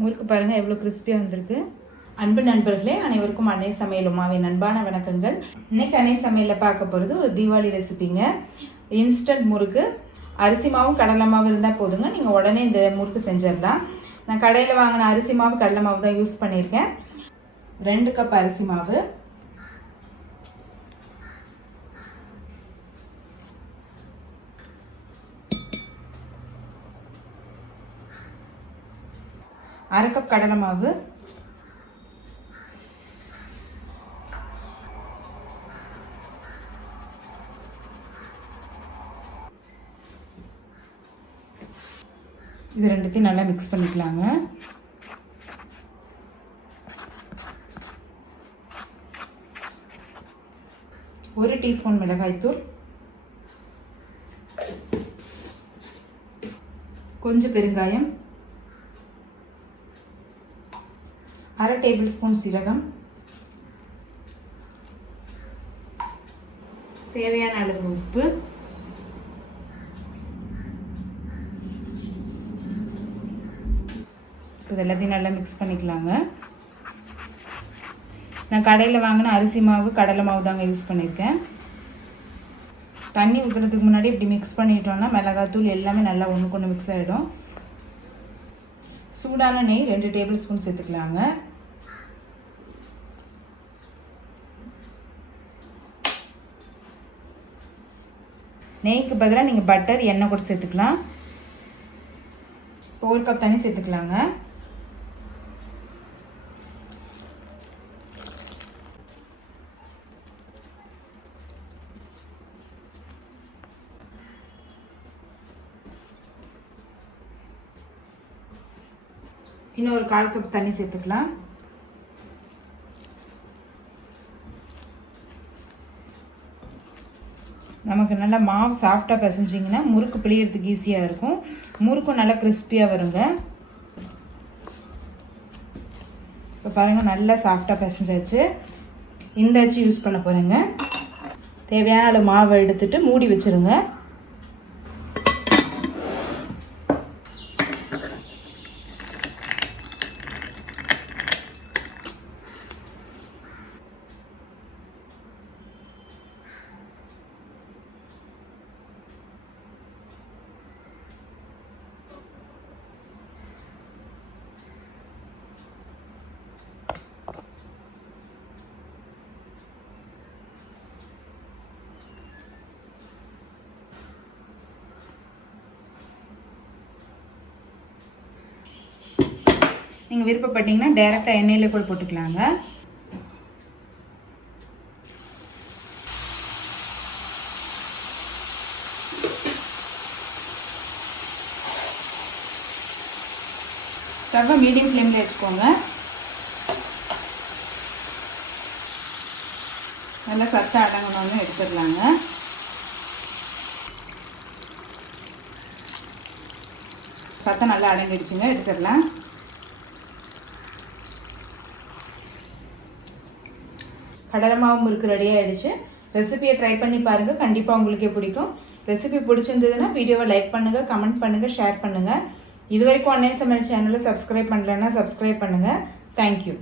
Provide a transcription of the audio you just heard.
முறுக்கு பாருங்கள் எவ்வளோ கிறிஸ்பியாக வந்திருக்கு. அன்பு நண்பர்களே, அனைவருக்கும் அன்னை சமையல் உமாவின் அன்பான வணக்கங்கள். இன்றைக்கி அன்னை சமையலில் பார்க்க போகிறது ஒரு தீபாவளி ரெசிபிங்க. இன்ஸ்டன்ட் முறுக்கு. அரிசி மாவும் கடலை மாவும் இருந்தால் போதுங்க, நீங்கள் உடனே இந்த முறுக்கு செஞ்சிடலாம். நான் கடையில் வாங்கின அரிசி மாவு கடலை மாவு தான் யூஸ் பண்ணியிருக்கேன். 2 கப் அரிசி மாவு, அரை கப் கடலை மாவு, இது ரெண்டுத்தையும் நல்லா மிக்ஸ் பண்ணிக்கலாங்க. ஒரு டீஸ்பூன் மிளகாய்த்தூள், கொஞ்சம் பெருங்காயம், அரை டேபிள் ஸ்பூன் சீரகம், தேவையான அளவு உப்பு, இது எல்லாத்தையும் நல்லா மிக்ஸ் பண்ணிக்கலாங்க. நான் கடையில் வாங்கின அரிசி மாவு கடலை மாவு தாங்க யூஸ் பண்ணியிருக்கேன். தண்ணி ஊற்றுறதுக்கு முன்னாடி இப்படி மிக்ஸ் பண்ணிட்டோம்னா மிளகாத்தூள் எல்லாமே நல்லா ஒன்றுக்கு ஒன்று மிக்ஸ் ஆகிடும். சூடான நெய் 2 டேபிள் ஸ்பூன் சேர்த்துக்கலாங்க. நெய்க்கு பதிலாக நீங்கள் பட்டர் எண்ணெய் கூட சேர்த்துக்கலாம். 1 கப் தண்ணி சேர்த்துக்கலாங்க. இன்னும் ஒரு 1/4 கப் தண்ணி சேர்த்துக்கலாம். நமக்கு நல்லா மாவு சாஃப்டாக பிசைஞ்சிங்கன்னா முறுக்கு பிழியறதுக்கு ஈஸியாக இருக்கும். முறுக்கும் நல்லா கிறிஸ்பியாக வருங்க. இப்போ பாருங்கள், நல்லா சாஃப்டாக பிசைஞ்சாச்சு. இந்த அச்சு யூஸ் பண்ண போகிறேங்க. தேவையான அளவு மாவை எடுத்துட்டு மூடி வச்சுருங்க. நீங்கள் விருப்பப்பட்டீங்கன்னா டைரெக்டாக எண்ணெயில் கூட போட்டுக்கலாங்க. ஸ்டவ்வை மீடியம் ஃப்ளேமில் வச்சுக்கோங்க. நல்லா சத்தம் அடங்கணும்னு எடுத்துடலாங்க. சத்தம் நல்லா அடங்கிடுச்சுங்க, எடுத்துடலாம். கடலை மாவு முறுக்கு ரெடி ஆகிடுச்சு. ரெசிபியை ட்ரை பண்ணி பாருங்கள், கண்டிப்பாக உங்களுக்கே பிடிக்கும். ரெசிபி பிடிச்சிருந்ததுன்னா வீடியோவை லைக் பண்ணுங்கள், கமெண்ட் பண்ணுங்கள், ஷேர் பண்ணுங்கள். இது வரைக்கும் அன்னை சமையல் சேனலை சப்ஸ்கிரைப் பண்ணலைன்னா சப்ஸ்கிரைப் பண்ணுங்கள். தேங்க்யூ.